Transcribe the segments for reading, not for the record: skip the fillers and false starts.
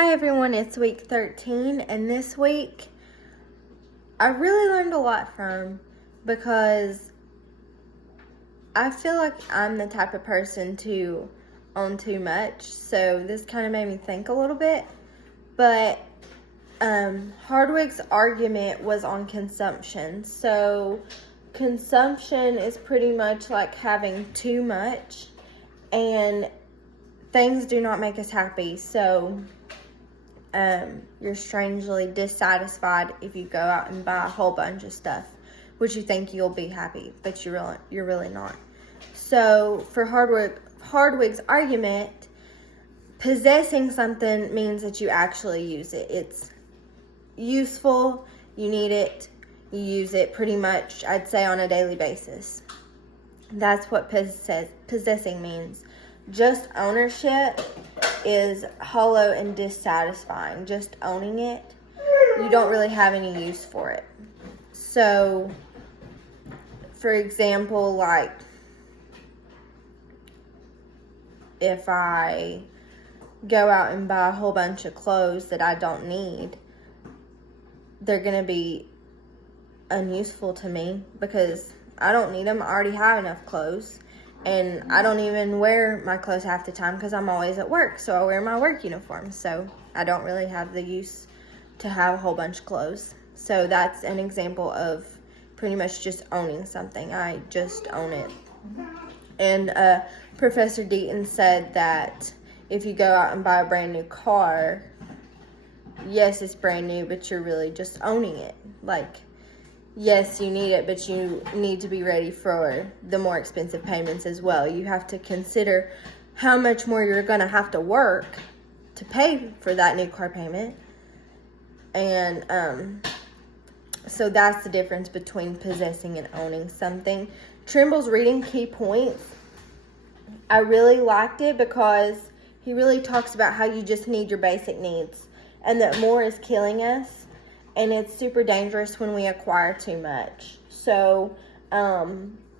Hi everyone, it's week 13, and this week I really learned a lot from, because I feel like I'm the type of person to own too much, so this kind of made me think a little bit. But Hardwick's argument was on consumption. So consumption is pretty much like having too much, and things do not make us happy. So you're strangely dissatisfied if you go out and buy a whole bunch of stuff, which you think you'll be happy, but you're really not. So for Hardwick's argument, possessing something means that you actually use it. It's useful, you need it, you use it pretty much, I'd say, on a daily basis. That's what possessing means. Just ownership is hollow and dissatisfying. Just owning it, you don't really have any use for it. So, for example, like if I go out and buy a whole bunch of clothes that I don't need, they're going to be unuseful to me because I don't need them. I already have enough clothes. And I don't even wear my clothes half the time because I'm always at work. So I wear my work uniform. So I don't really have the use to have a whole bunch of clothes. So that's an example of pretty much just owning something. I just own it. And Professor Deaton said that if you go out and buy a brand new car, yes, it's brand new, but you're really just owning it. Like, yes, you need it, but you need to be ready for the more expensive payments as well. You have to consider how much more you're going to have to work to pay for that new car payment. And so that's the difference between possessing and owning something. Trimble's reading key points, I really liked it because he really talks about how you just need your basic needs and that more is killing us. And it's super dangerous when we acquire too much. So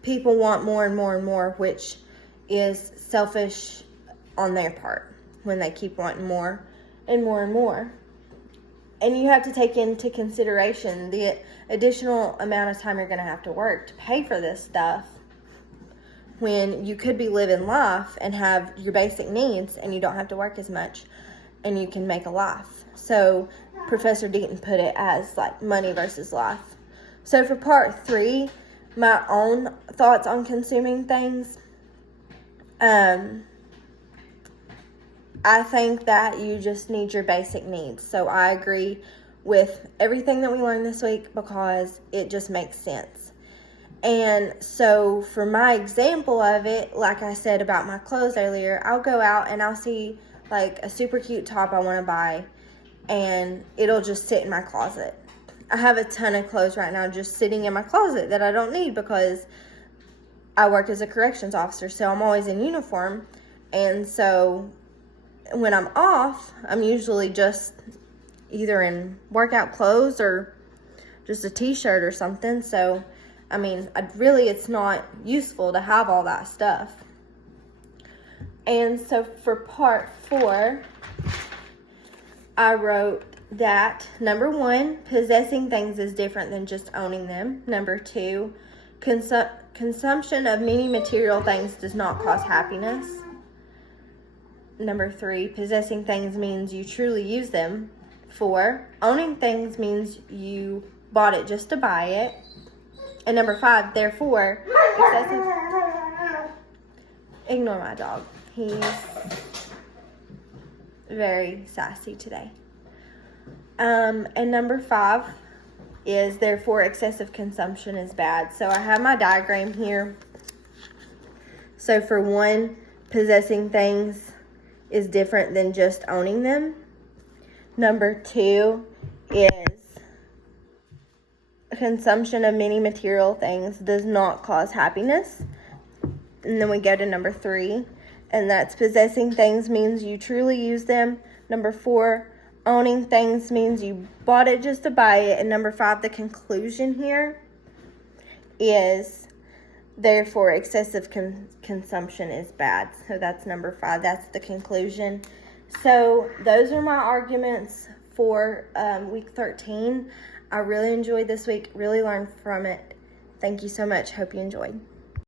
people want more and more and more, which is selfish on their part when they keep wanting more and more and more. And you have to take into consideration the additional amount of time you're going to have to work to pay for this stuff, when you could be living life and have your basic needs and you don't have to work as much and you can make a life. So Professor Deaton put it as like money versus life. So for part 3, my own thoughts on consuming things, I think that you just need your basic needs. So I agree with everything that we learned this week because it just makes sense. And so for my example of it, like I said about my clothes earlier, I'll go out and I'll see like a super cute top I want to buy, and it'll just sit in my closet. I have a ton of clothes right now just sitting in my closet that I don't need because I work as a corrections officer, so I'm always in uniform. And so when I'm off, I'm usually just either in workout clothes or just a t-shirt or something. So, I mean, it's not useful to have all that stuff. And so for part 4, I wrote that, number 1, possessing things is different than just owning them. Number 2, consumption of many material things does not cause happiness. Number 3, possessing things means you truly use them. 4, owning things means you bought it just to buy it. And number 5, therefore, excessive... Ignore my dog. He's very sassy today. And number 5 is, therefore, excessive consumption is bad. So I have my diagram here. So for 1, possessing things is different than just owning them. Number 2 is consumption of many material things does not cause happiness. And then we go to number 3, and that's possessing things means you truly use them. Number 4, owning things means you bought it just to buy it. And number 5, the conclusion here is, therefore, excessive consumption is bad. So that's number 5. That's the conclusion. So those are my arguments for week 13. I really enjoyed this week, really learned from it. Thank you so much. Hope you enjoyed.